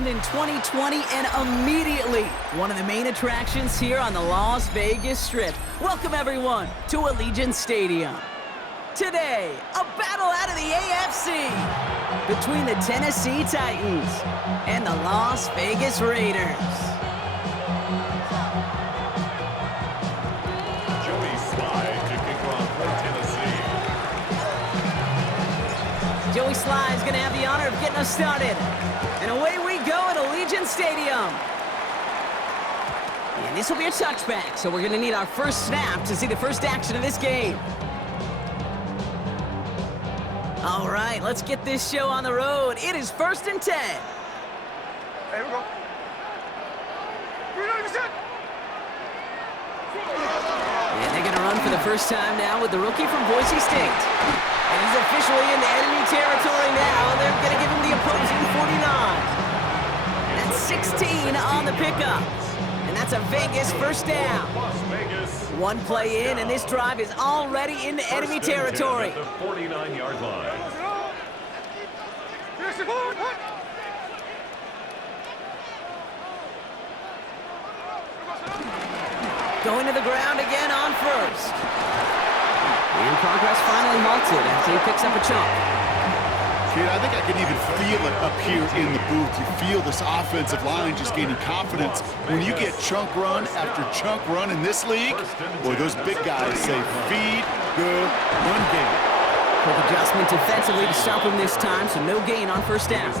happened in 2020 and immediately one of the main attractions here on the Las Vegas Strip. Welcome everyone to Allegiant Stadium. Today, a battle out of the AFC between the Tennessee Titans and the Las Vegas Raiders. Joey Slye kicking off for Tennessee. Joey Slye is going to have the honor of getting us started. And away we go at Allegiant Stadium. And this will be a touchback, so we're going to need our first snap to see the first action of this game. All right, let's get this show on the road. It is 1st and 10. Hey, here we go. And they're going to run for the first time now with the rookie from Boise State. And he's officially into enemy territory now. They're going to give him the opposing 49. That's 16 on the pickup. And that's a Vegas first down. One play in, and this drive is already into enemy territory. At the 49-yard line. Going to the ground again on first. And progress finally halted after he picks up a chunk. Kid, I think I can even feel it up here in the booth. You feel this offensive line just gaining confidence. When you get chunk run after chunk run in this league, boy, those big guys say feed, good, run game. Quick adjustment defensively to stop him this time, so no gain on first down.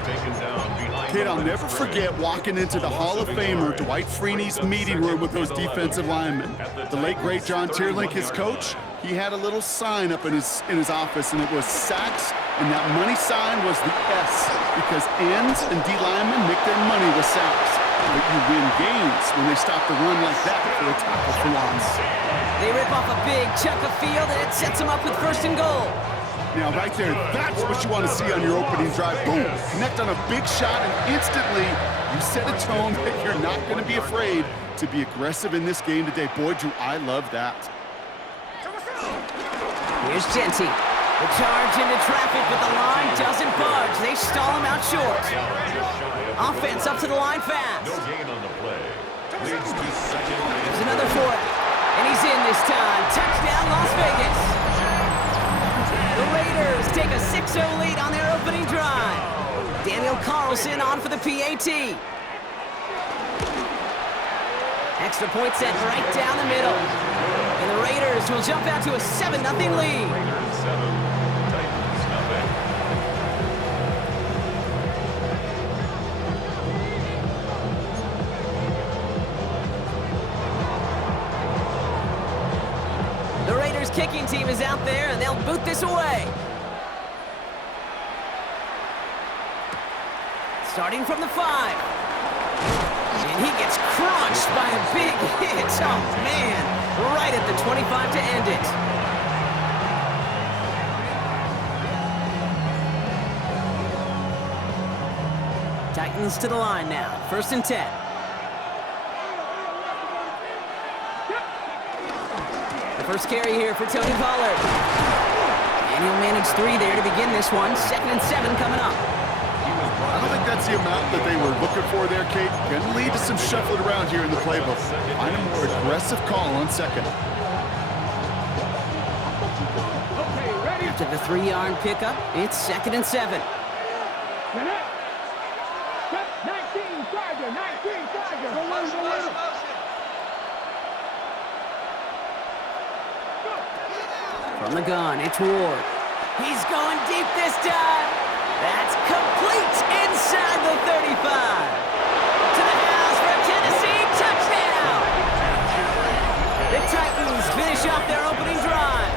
Kid, I'll never forget walking into the Hall of Famer Dwight Freeney's meeting room with those defensive linemen. The late, great John Teerlink, his coach, he had a little sign up in his office, and it was sacks, and that money sign was the S, because ends and D linemen make their money with sacks. But you win games when they stop the run like that for a tackle for loss. They rip off a big chunk of field, and it sets them up with 1st and goal. Now, right there, that's what you want to see on your opening drive. Boom! Connect on a big shot, and instantly you set a tone that you're not going to be afraid to be aggressive in this game today. Boy, Drew, I love that. Here's Genty. The charge into traffic, but the line doesn't budge. They stall him out short. Offense up to the line fast. No gain on the play. Leads to second. There's another for it. And he's in this time. Touchdown, Las Vegas. The Raiders take a 6-0 lead on their opening drive. Daniel Carlson on for the PAT. Extra point set right down the middle. And the Raiders will jump out to a 7-0 lead. Raiders 7, Titans nothing. The Raiders kicking team is out there, and they'll boot this away. Starting from the 5. And he gets crunched by a big hit. Oh, man. Right at the 25 to end it. Titans to the line now. 1st and 10. The first carry here for Tony Pollard. And he'll manage 3 there to begin this one. 2nd and 7 coming up. I don't think that's the amount that they were looking for there, Kate. Going to lead to some shuffling around here in the playbook. Find a more aggressive call on 2nd. After the 3-yard pickup, it's 2nd and 7. From the gun, it's Ward. He's going deep this time. That's complete inside the 35. To the house for a Tennessee touchdown. The Titans finish off their opening drive.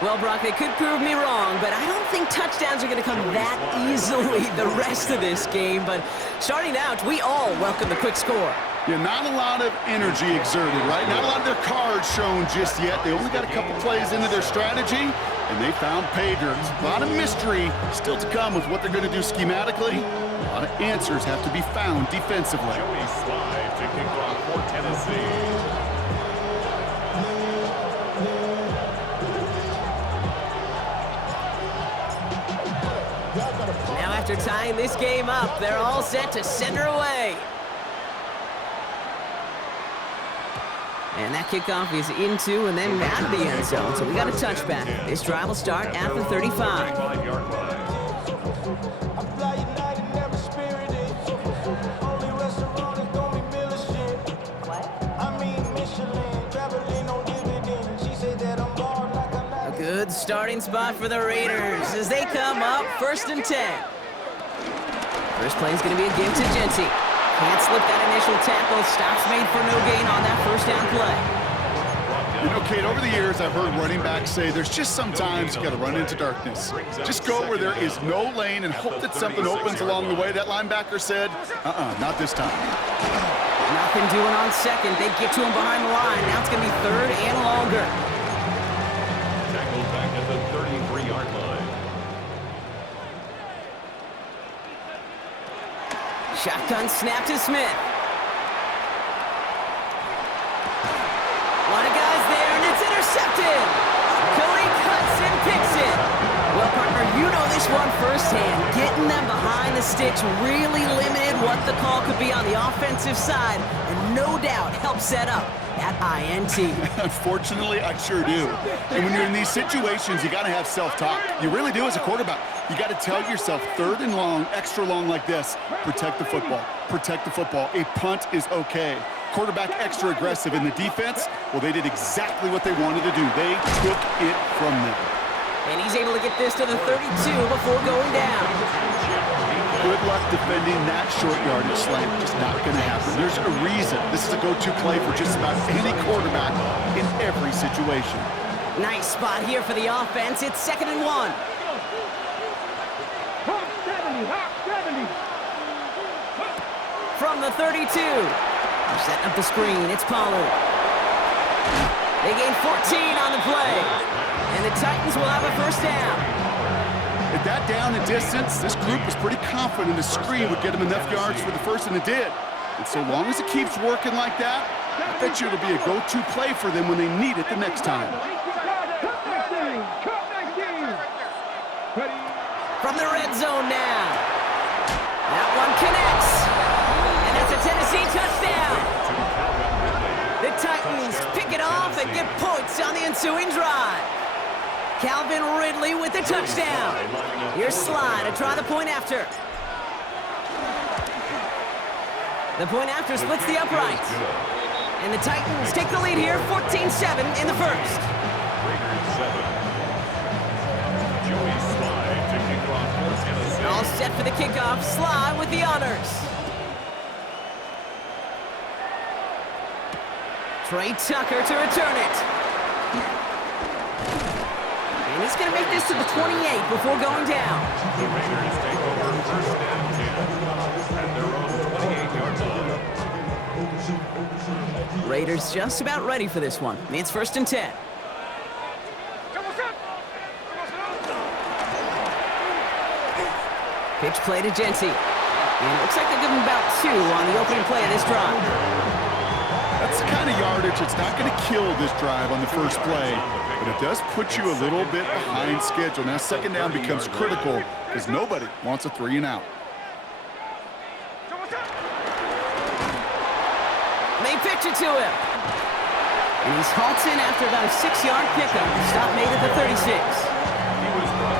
Well, Brock, they could prove me wrong, but I don't think touchdowns are going to come that easily the rest of this game. But starting out, we all welcome the quick score. Yeah, not a lot of energy exerted, right? Not a lot of their cards shown just yet. They only got a couple plays into their strategy, and they found pay dirt. A lot of mystery still to come with what they're going to do schematically. A lot of answers have to be found defensively. Joey Slye to kick off for Tennessee. after tying this game up. They're all set to send her away. And that kickoff is into and then out of the end zone. So we got a touchback. This drive will start at the 35. A good starting spot for the Raiders as they come up 1st and 10. First play is going to be a give to Jeanty. Can't slip that initial tackle. Stops made for no gain on that first down play. You know, Kate, over the years, I've heard running backs say there's just sometimes you got to run into darkness. Just go where there is no lane and hope that something opens along the way. That linebacker said, not this time. Nothing doing on second. They get to him behind the line. Now it's going to be 3rd and longer. Tackled back at the 33-yard line. Shotgun snap to Smith. A lot of guys there, and it's intercepted. Cody cuts and picks it. Well, partner, you know this one firsthand. Getting them behind the sticks really limited what the call could be on the offensive side, and no doubt helped set up that INT. Unfortunately, I sure do. And when you're in these situations, you got to have self-talk. You really do as a quarterback. You got to tell yourself 3rd and long, extra long like this, protect the football. Protect the football. A punt is okay. Quarterback extra aggressive in the defense, well, they did exactly what they wanted to do. They took it from them. And he's able to get this to the 32 before going down. Good luck defending that short yardage slant. Just not going to happen. There's a reason this is a go-to play for just about any quarterback in every situation. Nice spot here for the offense. It's 2nd and 1. From the 32. They're setting up the screen. It's Pollard. They gain 14 on the play. And the Titans will have a first down. At that down and distance, this group was pretty confident the screen would get them enough yards for the first, and it did. And so long as it keeps working like that, I bet you it'll be a go-to play for them when they need it the next time. From the red zone now. That one connects. And that's a Tennessee touchdown. The Titans pick it off and get points on the ensuing drive. Calvin Ridley with the touchdown. Here's Sly to try the point after. The point after splits the uprights. And the Titans take the lead here, 14-7 in the first. All set for the kickoff. Sly with the honors. Trey Tucker to return it. And he's going to make this to the 28 before going down. The Raiders take over 1st and 10 at their own 28-yard line. Raiders just about ready for this one. It's 1st and 10. Pitch play to Jeanty. And it looks like they're giving about 2 on the opening play of this drive. That's the kind of yardage that's not going to kill this drive on the first play, but it does put you a little bit behind schedule. Now 2nd down becomes critical because nobody wants a 3 and out. They pitch it to him. And he's halted after about a 6-yard pickup. Stop made at the 36.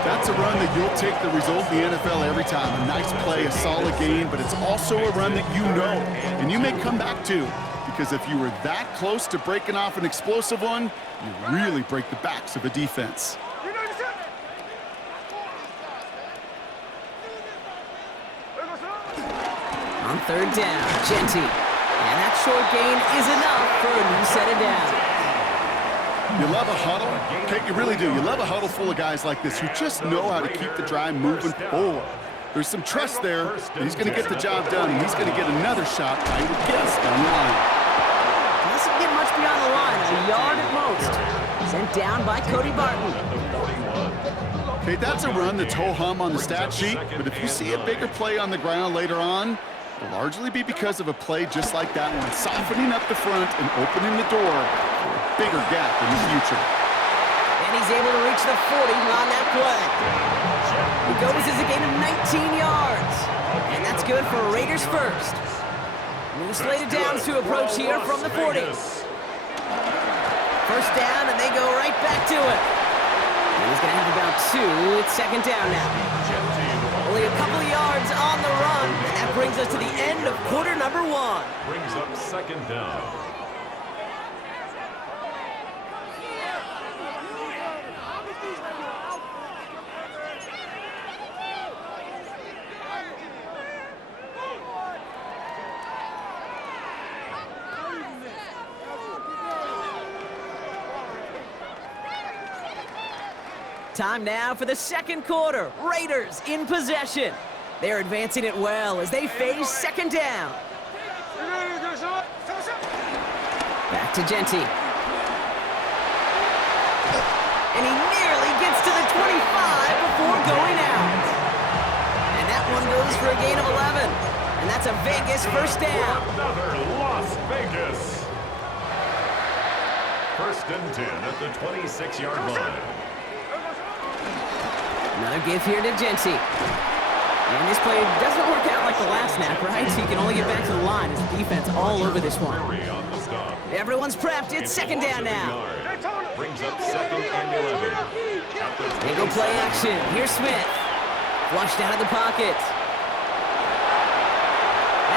That's a run that you'll take the result in the NFL every time. A nice play, a solid gain, but it's also a run that you know and you may come back to, because if you were that close to breaking off an explosive one, you really break the backs of a defense. On 3rd down, Jeanty. And that short gain is enough for a new set of downs. You love a huddle? Okay, you really do. You love a huddle full of guys like this who just know how to keep the drive moving forward. There's some trust there, and he's going to get the job done, and he's going to get another shot, I would guess, down the line. Doesn't get much beyond the line, a yard at most. Sent down by Cody Barton. Okay, that's a run that's ho-hum on the stat sheet, but if you see a bigger play on the ground later on, it'll largely be because of a play just like that one, softening up the front and opening the door for a bigger gap in the future. And he's able to reach the 40 on that play. He goes as a gain of 19 yards. And that's good for Raiders first. New slated downs to approach here from the 40. First down, and they go right back to it. And he's going to have about 2. It's second down now. Only a couple of yards on the run, and that brings us to the end of quarter number 1. Brings up second down. Time now for the second quarter. Raiders in possession. They're advancing it well as they face second down. Back to Genty. And he nearly gets to the 25 before going out. And that one goes for a gain of 11. And that's a Vegas first down. Another Las Vegas. First and 10 at the 26-yard line. Another give here to Genty. And this play doesn't work out like the last snap, right? So you can only get back to the line as the defense all over this one. Everyone's prepped. It's second down now. Brings up second and 11. They go play action. Here's Smith. Flushed out of the pocket.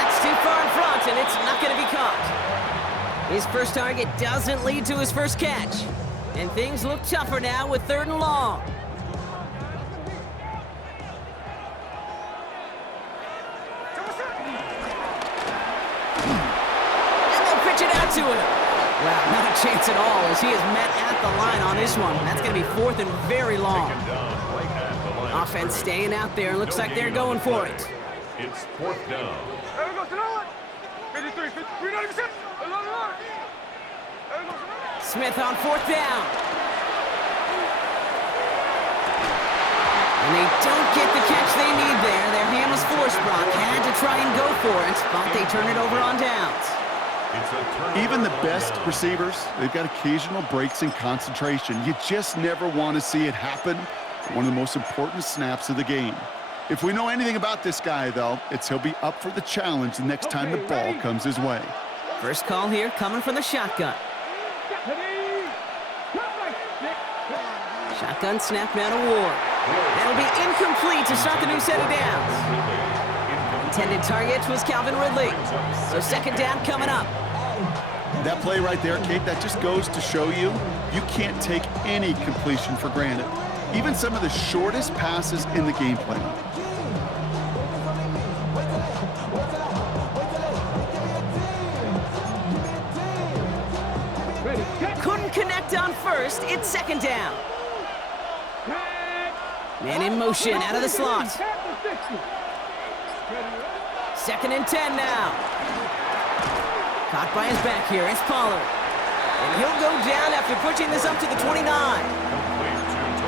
That's too far in front, and it's not going to be caught. His first target doesn't lead to his first catch. And things look tougher now with third and long. To him. Wow, not a chance at all as he is met at the line on this one. That's going to be fourth and very long. Offense staying out there. Looks like they're going for it. It's fourth down. Smith on fourth down. And they don't get the catch they need there. Their hand was forced. Brock had to try and go for it, but they turn it over on downs. Even the best receivers, they've got occasional breaks in concentration. You just never want to see it happen. One of the most important snaps of the game. If we know anything about this guy, though, it's he'll be up for the challenge the next time the ball comes his way. First call here coming from the shotgun. Shotgun snap now to Ward. That'll be incomplete to start the new set of downs. Intended target was Calvin Ridley. So second down coming up. That play right there, Kate, that just goes to show you, you can't take any completion for granted. Even some of the shortest passes in the game plan. Couldn't connect on first. It's second down. Man in motion out of the slot. Second and 10 now. Caught by his back here. It's Pollard. And he'll go down after pushing this up to the 29.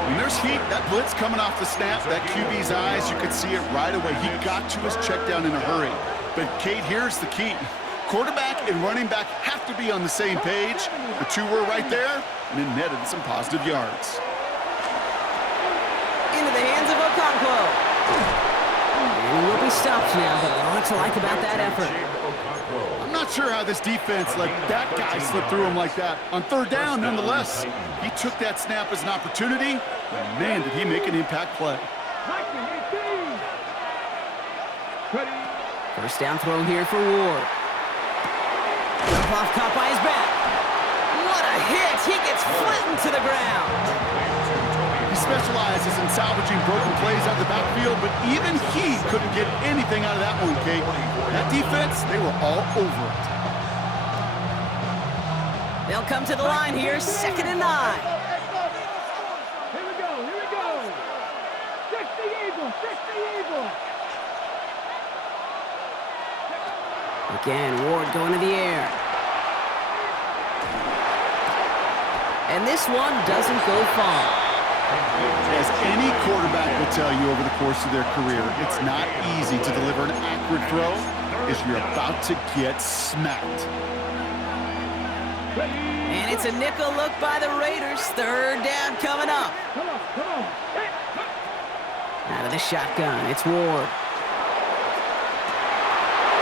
When there's heat, that blitz coming off the snap, that QB's eyes, you could see it right away. He got to his check down in a hurry. But, Kate, here's the key. Quarterback and running back have to be on the same page. The two were right there, and it netted some positive yards. Into the hands of Okonkwo. And he will be stopped now, but a lot to like about that effort. I'm not sure how this defense let that guy slip through him like that. On third down, nonetheless, he took that snap as an opportunity, and man, did he make an impact play. First down throw here for Ward. Jump off caught by his back. What a hit! He gets flattened to the ground. He specializes in salvaging broken plays out of the backfield, but even he couldn't get anything out of that one, Kate. That defense, they were all over it. They'll come to the line here, second and 9. Here we go. 60 Eagles. Again, Ward going to the air. And this one doesn't go far. As any quarterback will tell you over the course of their career, it's not easy to deliver an accurate throw as you're about to get smacked. And it's a nickel look by the Raiders. Third down coming up. Come on. Out of the shotgun. It's Ward.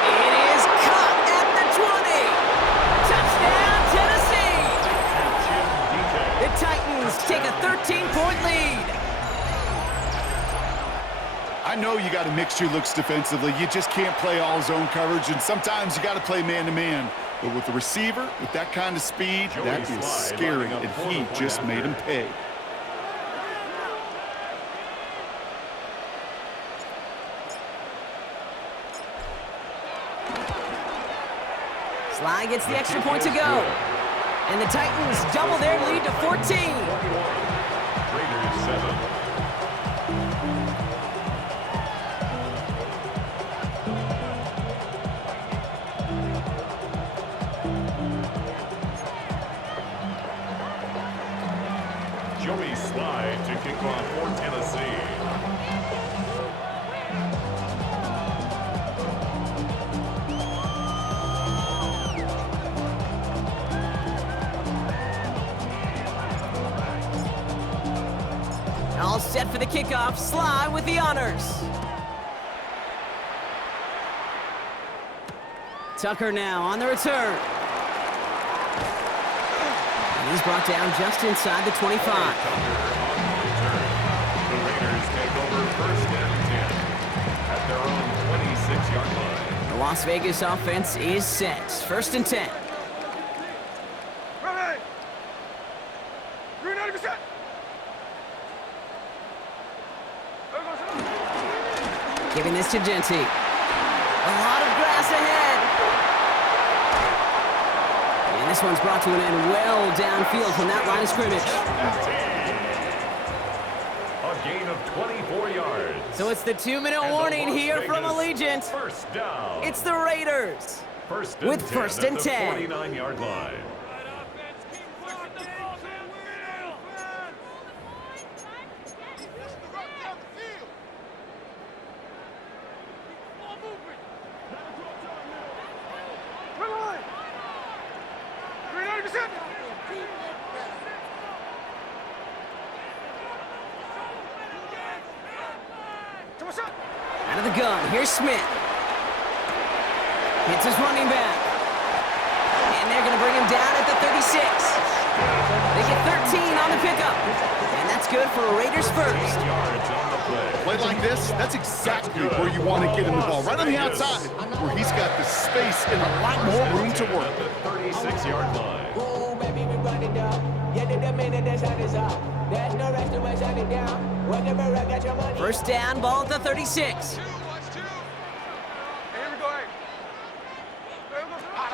It is caught at the 20. Touchdown, Tennessee. The Titans take a 13-point lead. I know you got to mix your looks defensively. You just can't play all zone coverage, and sometimes you got to play man-to-man. But with the receiver, with that kind of speed, that is scary, and he just made him pay. Sly gets the extra point to go. And the Titans double their lead to 14. Raiders 7. Joey Sly to kick off for Tennessee. All set for the kickoff. Sly with the honors. Tucker now on the return. And he's brought down just inside the 25. The Raiders take over first and 10 at their own 26-yard line. The Las Vegas offense is set. First and 10. Ready. 390%. Giving this to Genty. A lot of grass ahead. And this one's brought to an end well downfield from that line of scrimmage. A gain of 24 yards. So it's the 2-minute And the warning Las here from Vegas Allegiant. First down. It's the Raiders. First with 10 first and at 10. the 49-yard line. Out of the gun, here's Smith. Hits his running back. And they're going to bring him down at the 36. They get 13 on the pickup. And that's good for Raiders first. Yards on the play. Play like this, that's exactly where you want to get him the ball, right on the outside, where he's got the space and a lot more room to work. At the 36-yard line. Ooh, baby, we run it down. Yeah, the minute the sun is up. There's no rest to shut it down. Whenever I got your money. First down, ball at the 36.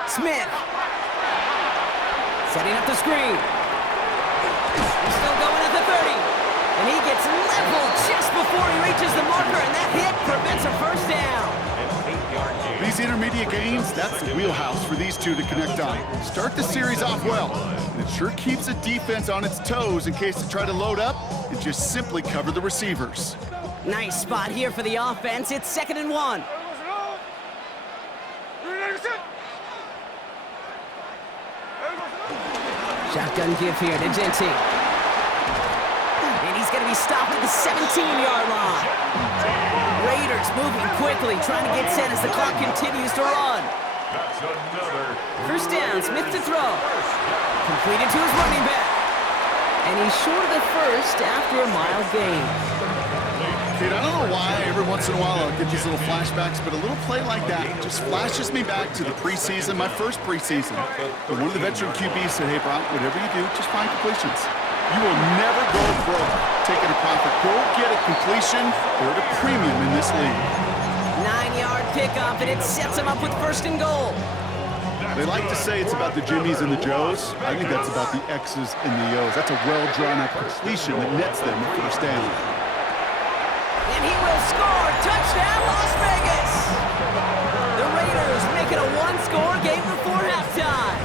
Smith. Setting up the screen. He's still going at the 30. And he gets leveled just before he reaches the marker, and that hit prevents a first down. An 8-yard gain. These intermediate gains, that's the wheelhouse for these two to connect on. Start the series off well, and it sure keeps the defense on its toes in case they try to load up and just simply cover the receivers. Nice spot here for the offense. It's 2nd and 1. Shotgun give here to Genty. And he's going to be stopped at the 17-yard line. Raiders moving quickly, trying to get set as the clock continues to run. That's another. First down, Smith to throw. Completed to his running back. And he's short of the first after a mile gain. Kid, I don't know why every once in a while I'll get these little flashbacks, but a little play like that just flashes me back to the preseason, my first preseason. And one of the veteran QBs said, hey, Brock, whatever you do, just find completions. You will never go broke taking a profit. Go get a completion. They're at a premium in this league. 9-yard pickup, and it sets him up with first and goal. They like to say it's about the Jimmies and the Joes. I think that's about the X's and the O's. That's a well-drawn-up completion that nets them a first down. And he will score. Touchdown, Las Vegas. The Raiders make it a one-score game before halftime.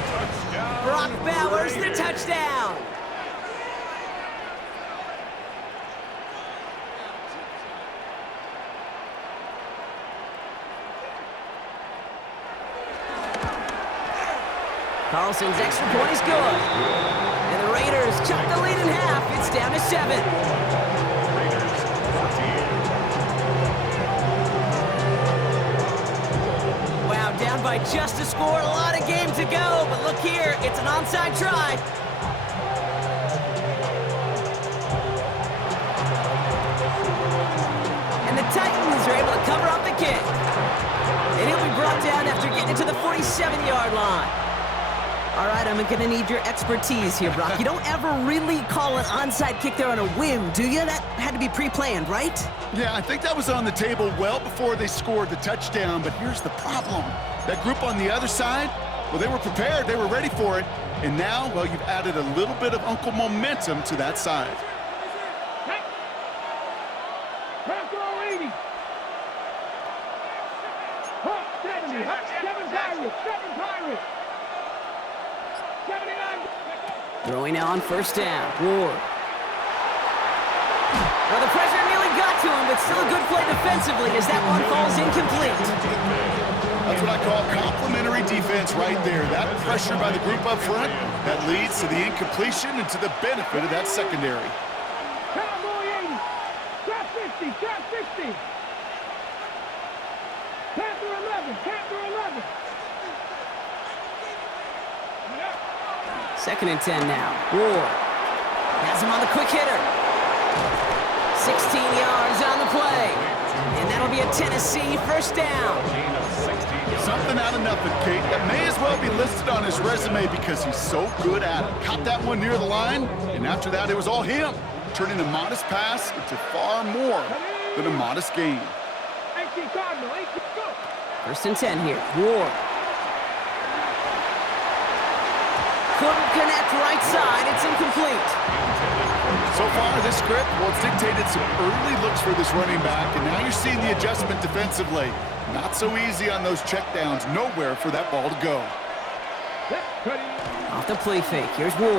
Brock Bowers, the touchdown. Carlson's extra point is good. And the Raiders chop the lead in half. It's down to 7. Raiders 14. right, just to score. A lot of game to go, but look here, it's an onside try. And the Titans are able to cover up the kick. And he'll be brought down after getting to the 47-yard line. All right, I'm going to need your expertise here, Brock. You don't ever really call an onside kick there on a whim, do you? That had to be pre-planned, right? Yeah, I think that was on the table well before they scored the touchdown, but here's the problem. That group on the other side, well, they were prepared, they were ready for it, and now, well, you've added a little bit of Uncle momentum to that side. Pass throw 80. Hawk 70. Hawk 7 Pirates. 7 Pirates. 79. Throwing now on first down. Ward. Well, the pressure nearly got to him, but still a good play defensively as that one falls incomplete. That's what I call complimentary defense right there. That pressure by the group up front, that leads to the incompletion and to the benefit of that secondary. Cowboy 80. Trap 50. Trap 60. Panther 11. Panther 11. Second and 10 now. Ward has him on the quick hitter. 16 yards on the play. And that'll be a Tennessee first down. Something out of nothing, Kate. That may as well be listed on his resume because he's so good at it. Caught that one near the line, and after that, it was all him. Turning a modest pass into far more than a modest gain. 18 Cardinal. 18 go. First and 10 here. Ward. Couldn't connect right side. It's incomplete. So far, this script, well, it's dictated some early looks for this running back, and now you're seeing the adjustment defensively. Not so easy on those checkdowns. Nowhere for that ball to go. Off the play fake. Here's Ward.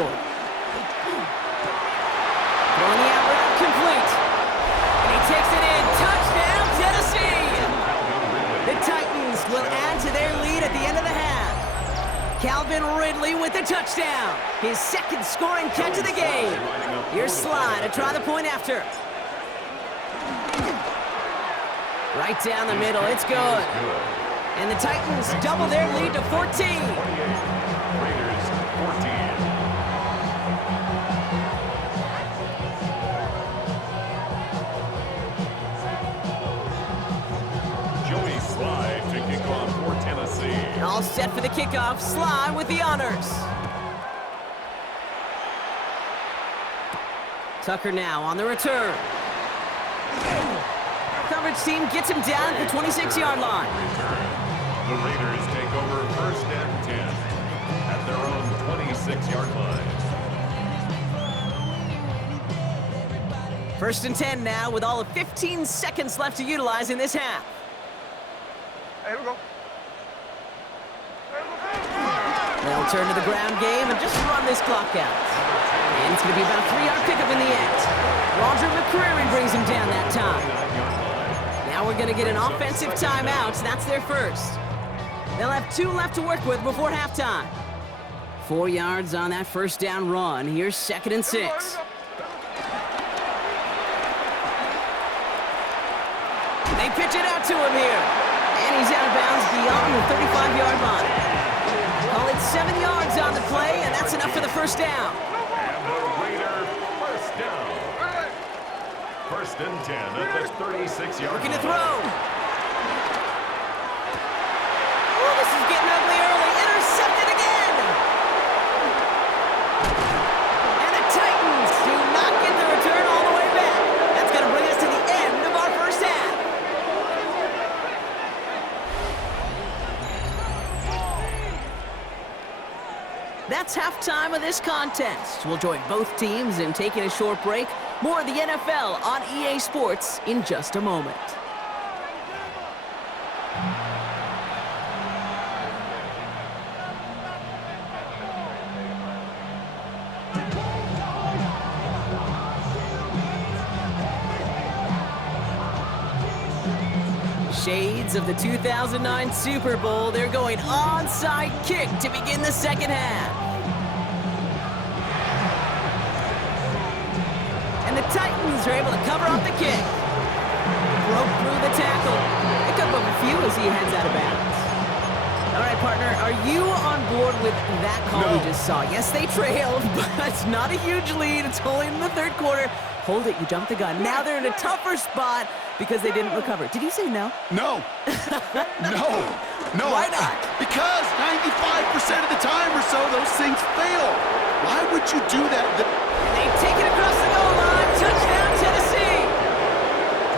Throwing the out route complete. And he takes it in. Touchdown, Tennessee! The Titans will add to their lead at the end of the half. Calvin Ridley with the touchdown. His second scoring catch of the game. Here's Sly to try the point after. Right down the middle, it's good. And the Titans double their lead to 14. Raiders 14. Joey Sly to kick off for Tennessee. All set for the kickoff. Sly with the honors. Tucker now on the return. Coverage team gets him down at the 26-yard line. The Raiders take over first and 10 at their own 26-yard line. First and 10 now with all of 15 seconds left to utilize in this half. Here we go. They'll turn to the ground game and just run this clock out. And it's going to be about a 3-yard pickup in the end. Roger McCreary brings him down that time. Now we're going to get an offensive timeout. That's their first. They'll have 2 left to work with before halftime. 4 yards on that first down run. Here's second and 6. They pitch it out to him here. And he's out of bounds beyond the 35-yard line. Call it 7 yards on the play, and that's enough for the first down. And the Raider first down. First and 10 at the 36-yard Looking line. to throw. Oh, this is getting ugly early. Intercepted again. And the Titans do not get the return all the way back. That's going to bring us to the end of our first half. That's halftime of this contest. We'll join both teams in taking a short break. More of the NFL on EA Sports in just a moment. Shades of the 2009 Super Bowl. They're going onside kick to begin the second half. And the Titans are able to cover up the kick. Broke through the tackle. Pick up a few as he heads out of bounds. All right, are you on board with that call No. we just saw? Yes, they trailed, but it's not a huge lead. It's only in the third quarter. Hold it, you jumped the gun. Now they're in a tougher spot because they didn't recover. Did you say no? No. No. Why not? Because 95% of the time or so, those things fail. Why would you do that? And they take it across the goal line. Touchdown, Tennessee.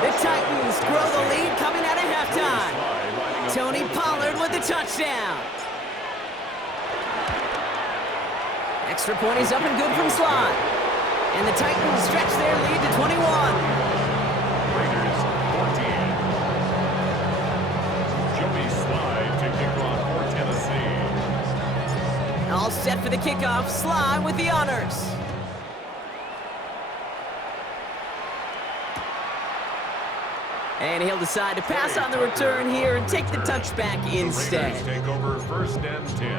The Titans grow the lead coming out of halftime. Tony Pollard with the touchdown. Extra point is up and good from Sly. And the Titans stretch their lead to 21. Raiders 14. Joey Slye to kick off for Tennessee. All set for the kickoff. Sly with the honors. And he'll decide to pass on the return here and take the touchback The instead. Raiders take over 1st and 10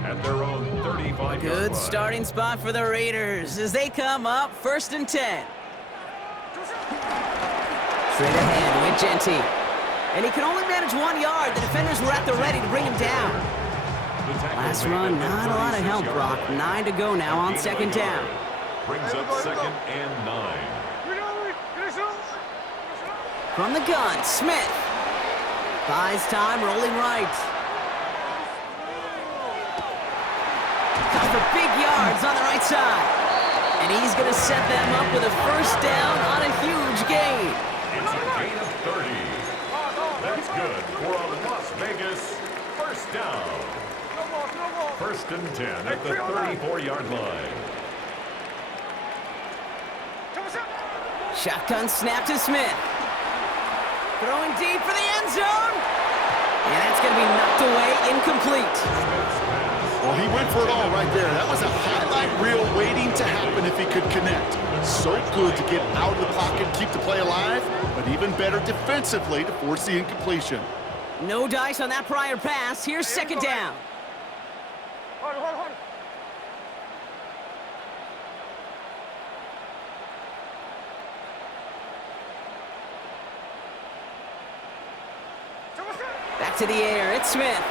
at their own 35-yard Good line. starting spot for the Raiders as they come up 1st and 10. Straight ahead with Genty. And he can only manage 1 yard. The defenders were at the ready to bring him down. The tackle Last made run, at the not a lot of help, 36-yard Brock. line. 9 to go now on 2nd down. Brings up 2nd and 9. From the gun, Smith. Buys time, rolling right. Comes for big yards on the right side. And he's going to set them up with a 1st down on a huge gain. It's a gain of 30. That's good for a Las Vegas 1st down. 1st and 10 at the 34-yard line. Shotgun snap to Smith. Throwing deep for the end zone. And that's going to be knocked away, incomplete. Well, he went for it all right there. That was a highlight reel waiting to happen if he could connect. So good to get out of the pocket, keep the play alive, but even better defensively to force the incompletion. No dice on that prior pass. Here's 2nd down. Back to the air. It's Smith.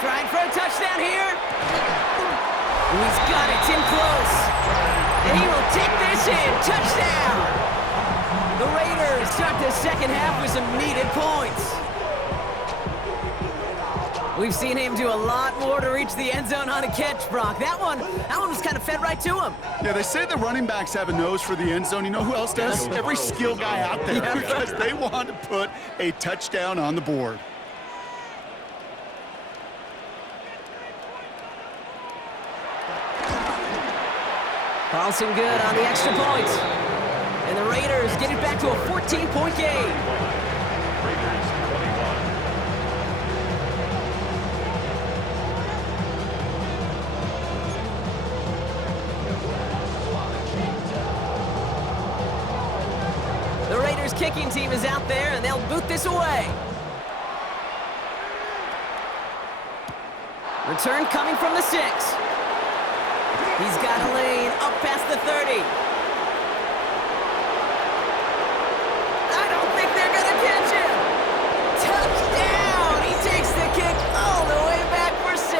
Trying for a touchdown here. And he's got it. It's in close. And he will take this in. Touchdown. The Raiders start the 2nd half with some needed points. We've seen him do a lot more to reach the end zone on a catch, Brock. That one was kind of fed right to him. Yeah, they say the running backs have a nose for the end zone. You know who else does? Every skill guy out there, because they want to put a touchdown on the board. Carlson good on the extra point. And the Raiders get it back to a 14-point game. Raiders 21. The Raiders kicking team is out there, and they'll boot this away. Return coming from the 6. He's got a lane up past the 30. I don't think they're going to catch him. Touchdown! He takes the kick all the way back for 6.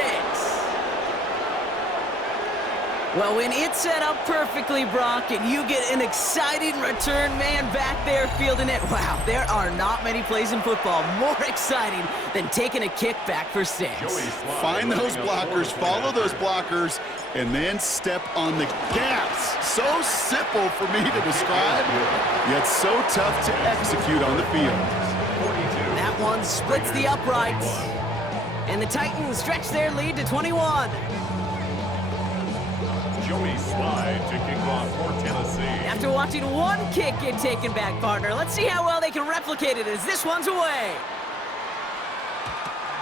Well, when it's set up perfectly, Brock, and you get an exciting return man back there fielding it, wow, there are not many plays in football more exciting than taking a kick back for 6. Find those blockers, follow those blockers, and then step on the gas. So simple for me to describe, yet so tough to execute on the field. That one splits the uprights. And the Titans stretch their lead to 21. Joey Slye to kick off for Tennessee. After watching one kick get taken back, partner, let's see how well they can replicate it as this one's away.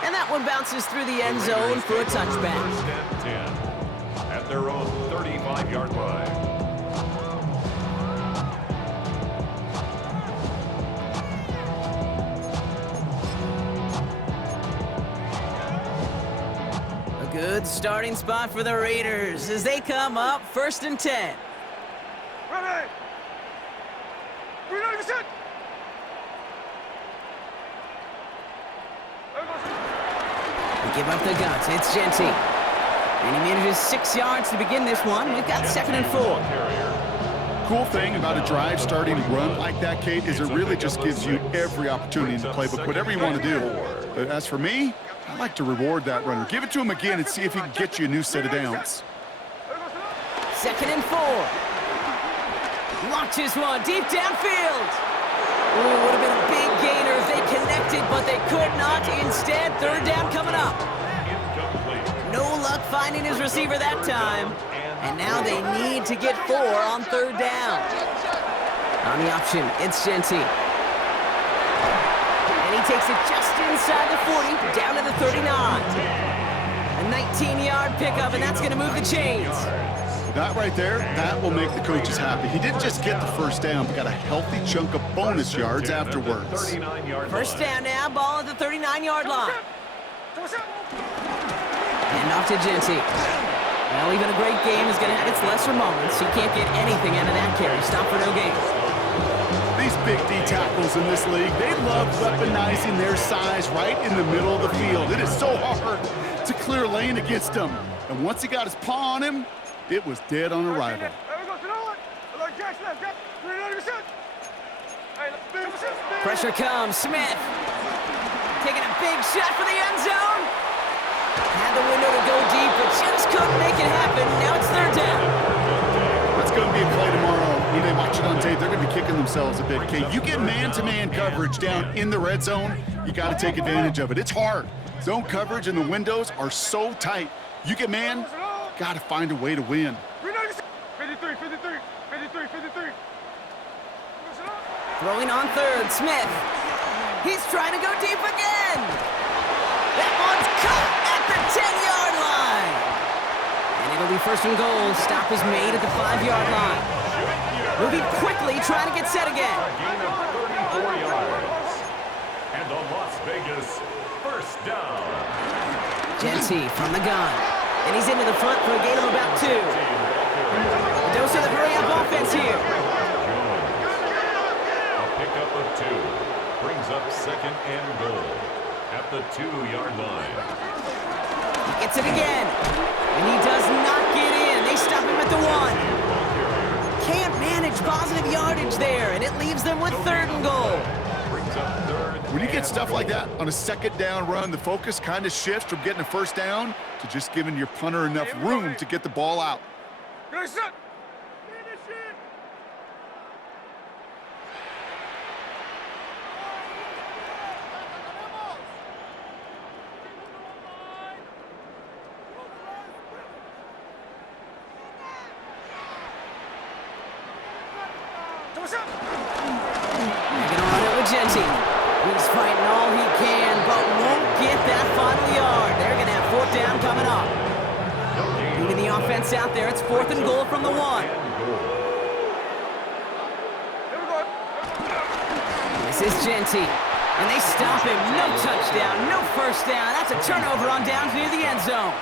And that one bounces through the end zone for a touchback. 1st and 10 at their own 35-yard line. A good starting spot for the Raiders as they come up 1st and 10. Ready! Ready, set! give up the guts. It's Jeanty. And he manages 6 yards to begin this one. We've got 2nd and 4. Cool thing about a drive starting run like that, Kate, is it really just gives you every opportunity in the playbook, whatever you want to do. But as for me, I like to reward that runner. Give it to him again and see if he can get you a new set of downs. 2nd and 4. Launches one deep downfield. Ooh, would have been a big gainer if they connected, but they could not. Instead, 3rd down coming up. No luck finding his receiver that time. And now they need to get 4 on 3rd down. On the option, it's Jeanty. And he takes it just inside the 40, down to the 39. A 19-yard pickup, and that's going to move the chains. That right there, that will make the coaches happy. He didn't just get the 1st down, but got a healthy chunk of bonus yards afterwards. 1st down now, ball at the 39-yard line. And off to Jeanty. Well, even a great game is going to have its lesser moments. He can't get anything out of that carry. Stop for no gain. These big D tackles in this league, they love weaponizing their size right in the middle of the field. It is so hard to clear lane against them. And once he got his paw on him, it was dead on arrival. Pressure comes. Smith taking a big shot for the end zone. Had the window to go deep, but just couldn't make it happen. Now it's 3rd down. That's going to be a play tomorrow. When they watch it on tape, they're going to be kicking themselves a bit. Okay, you get man-to-man coverage down in the red zone, you got to take advantage of it. It's hard. Zone coverage and the windows are so tight. You get man, got to find a way to win. 53. Throwing on 3rd, Smith. He's trying to go deep again. That one's caught at the 10-yard line. And it'll be 1st and goal. Stop is made at the 5-yard line. Moving quickly, trying to get set again. A gain of 34 yards. And the Las Vegas 1st down. Jeanty from the gun. And he's into the front for a gain of about 2. Dose of the hurry-up offense here. A pickup of 2 brings up 2nd and goal at the 2-yard line. He gets it again. And he does not get in. They stop him at the 1. Can't manage positive yardage there, and it leaves them with 3rd and goal. When you get stuff like that on a 2nd down run, the focus kind of shifts from getting a 1st down to just giving your punter enough room to get the ball out. Making on it with Jeanty. He's fighting all he can, but won't get that final yard. They're going to have 4th down coming up. Moving the offense out there. It's 4th and goal from the 1. This is Jeanty. And they stop him. No touchdown, no 1st down. That's a turnover on downs near the end zone.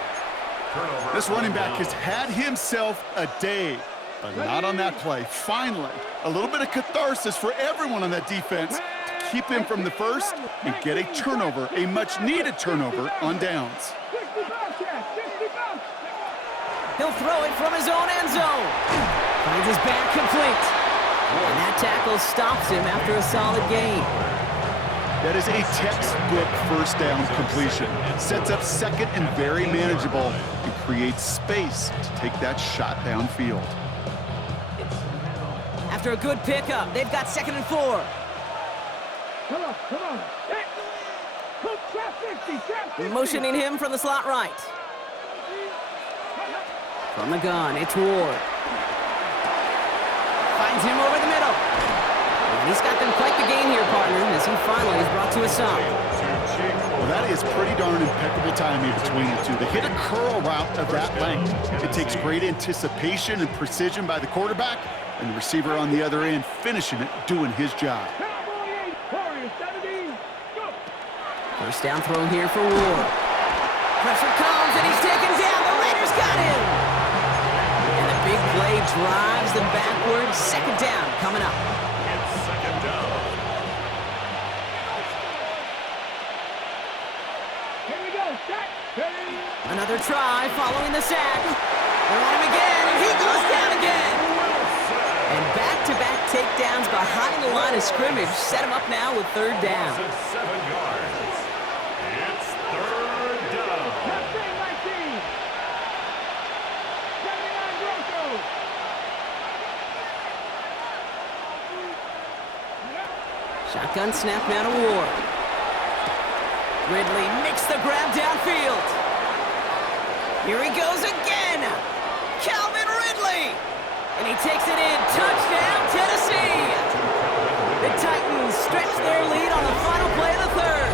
This running back has had himself a day, but not on that play. Finally, a little bit of catharsis for everyone on that defense to keep him from the 1st and get a turnover, a much-needed turnover on downs. He'll throw it from his own end zone. Finds his back complete. And that tackle stops him after a solid gain. That is a textbook 1st down completion. Sets up 2nd and very manageable and creates space to take that shot downfield. After a good pickup, they've got 2nd and 4. Come on. Hey. Trap 50. Motioning him from the slot right. From the gun, it's Ward. Finds him over the middle. And he's got them quite the game here, partner, as he finally is brought to a stop. Well, that is pretty darn impeccable timing between the two. They hit a curl route of that length. It takes great anticipation and precision by the quarterback, and the receiver on the other end finishing it, doing his job. 1st down throw here for Ward. Pressure comes, and he's taken down. The Raiders got him. And the big play drives them backwards. 2nd down coming up. It's 2nd down. Here we go. Another try following the sack. They're on him again, and he goes down again. And back-to-back takedowns behind the line of scrimmage set him up now with third down. 7 yards. It's third down. Shotgun snap now to Ward. Ridley makes the grab downfield. Here he goes again. Calvin Ridley. And he takes it in. Touchdown, Tennessee. The Titans stretch their lead on the final play of the third.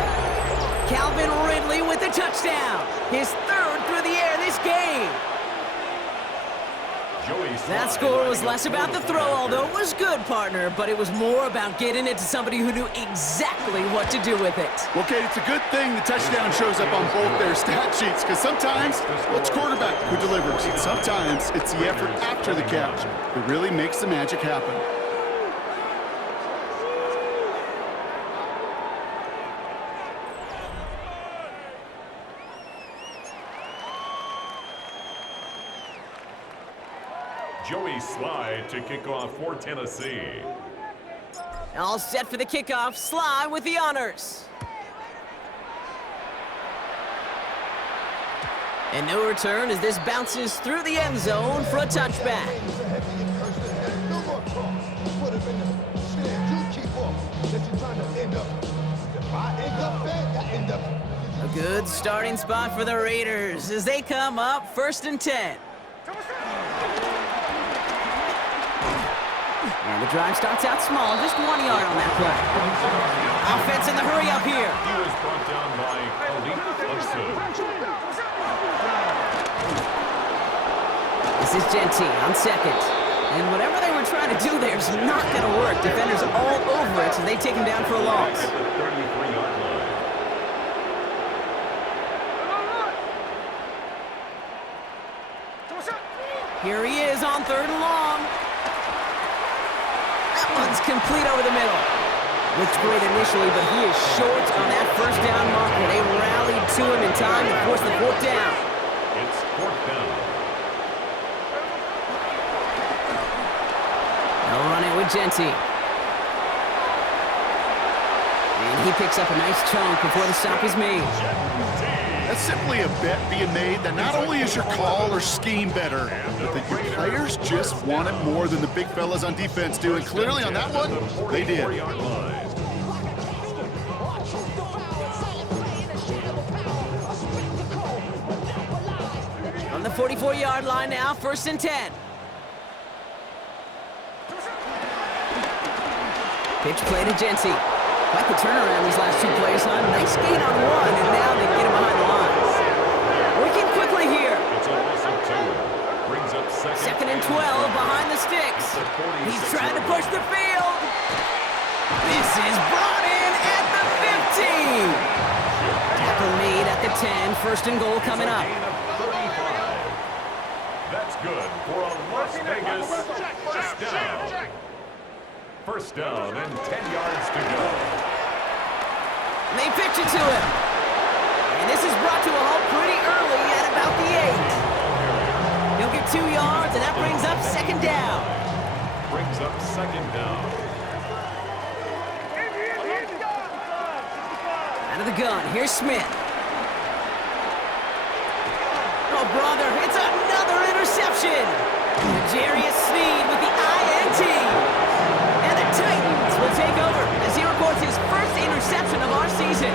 Calvin Ridley with the touchdown. His third through the air this game. That score was less about the throw, although it was good, partner, but it was more about getting it to somebody who knew exactly what to do with it. Well, Kate, it's a good thing the touchdown shows up on both their stat sheets, because sometimes it's quarterback who delivers. Sometimes it's the effort after the catch that really makes the magic happen. Joey Slye to kick off for Tennessee. All set for the kickoff. Slye with the honors. And no return as this bounces through the end zone for a touchback. A good starting spot for the Raiders as they come up 1st and 10. And the drive starts out small, just 1 yard on that play. Offense in the hurry up here. He was brought down by Khalid Hudson. This is Genty on second. And whatever they were trying to do there is not going to work. Defenders all over it, so they take him down for a loss. At the 33-yard line. Here he is on 3rd and long. That one's complete over the middle. Looks great initially, but he is short on that 1st down marker. They rallied to him in time to force the 4th down. It's 4th down. They'll run it with Genty. And he picks up a nice chunk before the stop is made. That's simply a bet being made that not only is your call or scheme better, but that your players just want it more than the big fellas on defense do. And clearly on that one, they did. On the 44-yard line now, 1st and 10. Pitch play to Genty. Quite the turnaround these last 2 plays, huh? Nice gain on 1, and now they get him behind the lines. Working quickly here. It's a loss of 2. Brings up 2nd and 12 behind the sticks. He's trying to push the field. This is brought in at the 15. Tackle made at the 10. 1st and goal coming up. That's good for a Las Vegas 1st down. 1st down and 10 yards to go. And they pitch it to him. And this is brought to a halt pretty early at about the 8. He'll get 2 yards, and that brings up 2nd down. Brings up 2nd down. Out of the gun, here's Smith. Oh, brother, it's another interception. Jarius Sneed with the INT. And the Titans will take over as he records his 1st interception of our season.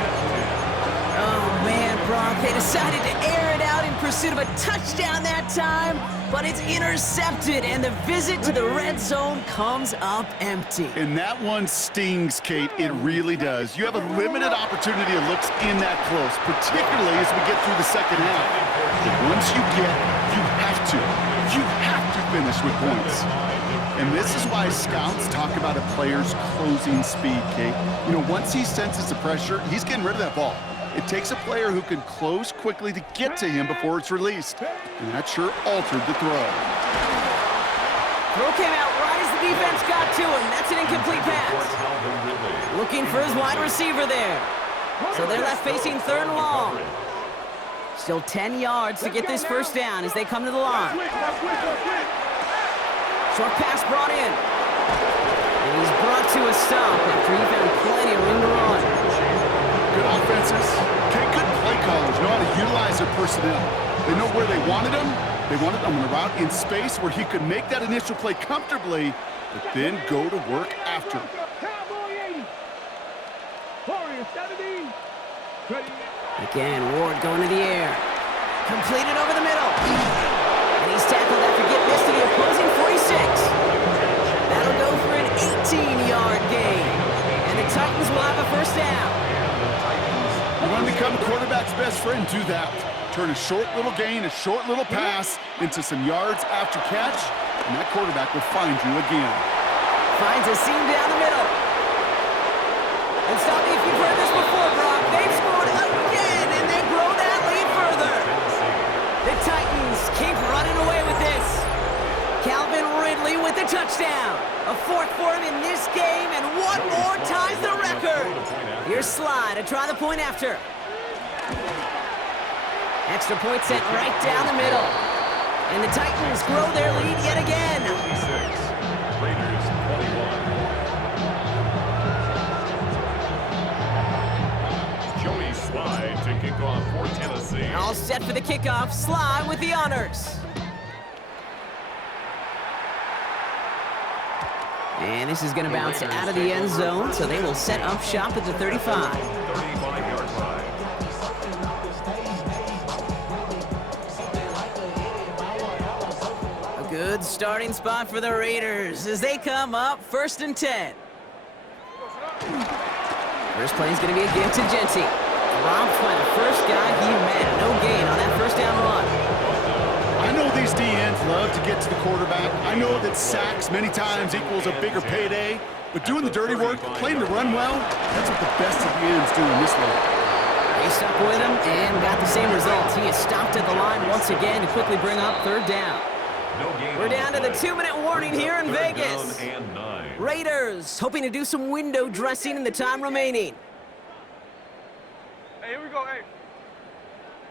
Oh, man, Brock, they decided to air it out in pursuit of a touchdown that time, but it's intercepted, and the visit to the red zone comes up empty. And that one stings, Kate. It really does. You have a limited opportunity of looks in that close, particularly as we get through the 2nd half. But once you have to finish with points. And this is why scouts talk about a player's closing speed, Kate. You know, once he senses the pressure, he's getting rid of that ball. It takes a player who can close quickly to get to him before it's released. And that sure altered the throw. Throw came out right as the defense got to him. That's an incomplete pass. Looking for his wide receiver there. So they're left facing 3rd and long. Still 10 yards to get this first down as they come to the line. Short pass brought in. And he's brought to a stop after he found plenty of room to run. Good offenses. Okay, good play callers. Know how to utilize their personnel. They know where they wanted him. They wanted him on a route in space where he could make that initial play comfortably, but then go to work after. Again, Ward going to the air. Completed over the middle. And he's tackled after getting this to the opposing 46. That'll go for an 18-yard gain. And the Titans will have a first down. You want to become a quarterback's best friend, do that. Turn a short little gain, a short little pass into some yards after catch, and that quarterback will find you again. Finds a seam down the middle. And stop me if you've heard this before, Brock. They've scored again, and they grow that lead further. The Titans keep running away with this. Calvin Ridley with the touchdown. A fourth for him in this game, and one more ties the record. Here's Sly to try the point after. Extra point sent right down the middle. And the Titans grow their lead yet again. 56, Raiders 21. Joey Sly to kick off for Tennessee. All set for the kickoff. Sly with the honors. And this is going to bounce out of the end zone, so they will set up shop at the 35. 35-yard line. A good starting spot for the Raiders as they come up 1st and 10. First play is going to be a give to Genty. Dropped by the first guy he met. No gain on that first down run. I know these DNs love to get to the quarterback. I know that sacks many times equals a bigger payday, but doing the dirty work, playing to run well, that's what the best of the ends do in this league. They stuck with him and got the same results. He is stopped at the line once again to quickly bring up 3rd down. We're down to the 2-minute warning here in Vegas. Raiders hoping to do some window dressing in the time remaining. Hey, here we go, hey.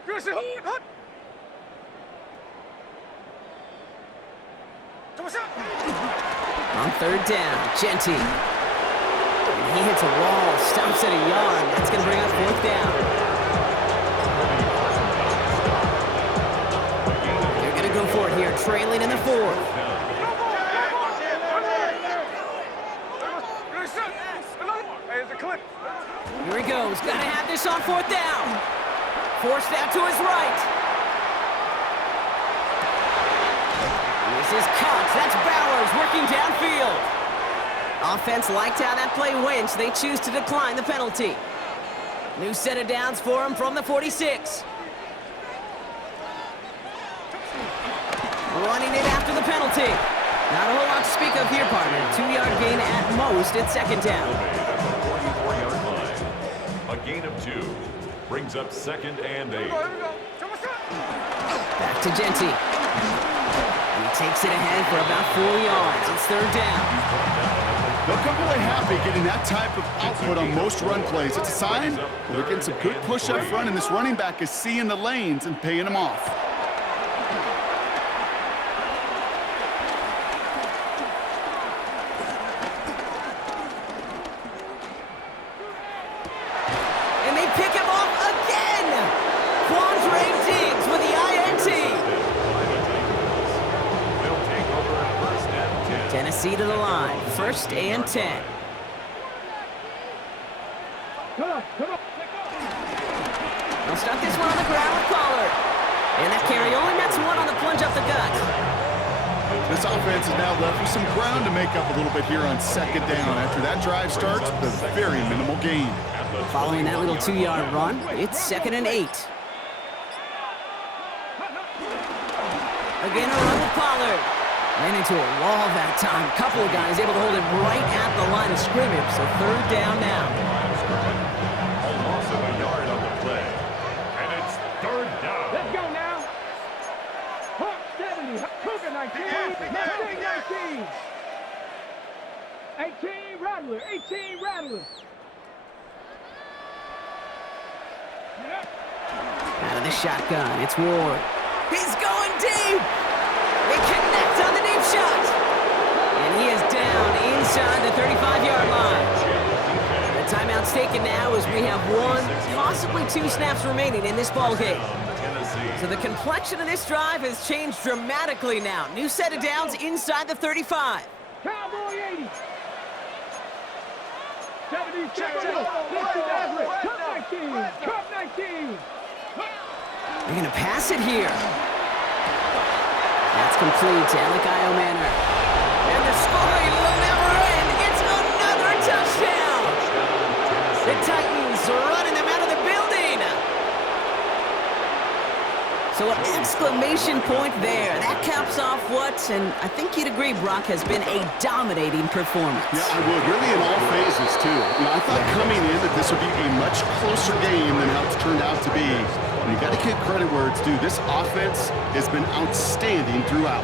Finish it, hut. On 3rd down, Genty. And he hits a wall, stops at a yard. That's going to bring up 4th down. They're going to go for it here, trailing in the 4th. Hey, it's a clip. Here he goes. Got to have this on 4th down. Forced out to his right. This is Cox. That's Bowers working downfield. Offense liked how that play went, so they choose to decline the penalty. New set of downs for him from the 46. Running it after the penalty. Not a whole lot to speak of here, partner. 2-yard gain at most at 2nd down. 44-yard line. A gain of 2 brings up 2nd and 8. Back to Genty. He takes it ahead for about 4 yards. It's 3rd down. They'll come away happy getting that type of output on most run plays. It's a sign they're getting some good push up front, and this running back is seeing the lanes and paying them off. And they pick him off again! Quandre Diggs with the INT. They'll take over at 1st and 10. Tennessee to the line, 1st and 10. They'll start this one on the ground with Pollard. And that carry only nets 1 on the plunge up the gut. This offense is now left with some ground to make up a little bit here on 2nd down after that drive starts with a very minimal gain. Following that little 2-yard run, it's 2nd and 8. Again, a run with Pollard. Ran into a wall that time. Couple of guys able to hold him right at the line of scrimmage, so 3rd down now. A loss of a yard on the play. And it's 3rd down. Let's go now. Hawk 70. Cougar 19. Mustang 19. 18 Rattler. 18 Rattler. Out of the shotgun. It's Ward. He's going deep. They connect on the deep shot. And he is down inside the 35-yard line. The timeout's taken now as we have 1, possibly 2 snaps remaining in this ball game. So the complexion of this drive has changed dramatically now. New set of downs inside the 35. Cowboy 80. 70, check it out. Cup 19. Cup 19. They're going to pass it here. That's complete to Alec Manor. And the scoring will never end. It's another touchdown. The Titans running them out of the building. So an exclamation point there. That caps off what, and I think you'd agree, Brock, has been a dominating performance. Yeah, I would. Really in all phases, too. I thought coming in that this would be a much closer game than how it's turned out to be. And you got to give credit where it's due. This offense has been outstanding throughout.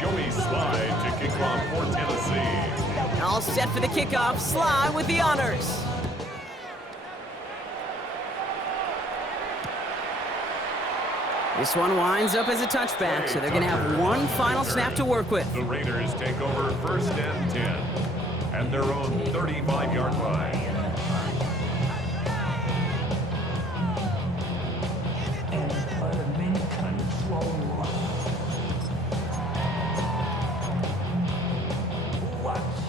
Joey Slye to kick off for Tennessee. All set for the kickoff. Slye with the honors. This one winds up as a touchback, so they're going to have one final snap to work with. The Raiders take over 1st and 10 at their own 35-yard line.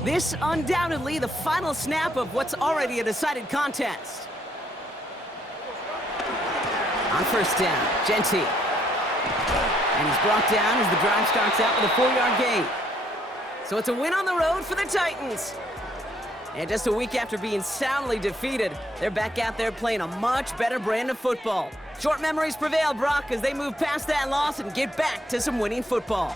This undoubtedly the final snap of what's already a decided contest. On 1st down, Genty. And he's brought down as the drive starts out with a 4-yard gain. So it's a win on the road for the Titans. And just a week after being soundly defeated, they're back out there playing a much better brand of football. Short memories prevail, Brock, as they move past that loss and get back to some winning football.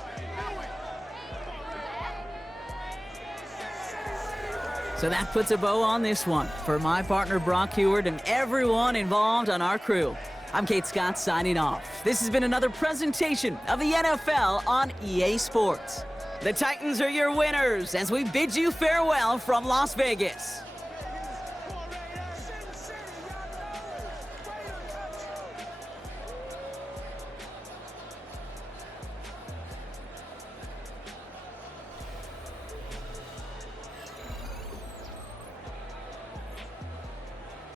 So that puts a bow on this one. For my partner, Brock Huard, and everyone involved on our crew, I'm Kate Scott signing off. This has been another presentation of the NFL on EA Sports. The Titans are your winners as we bid you farewell from Las Vegas.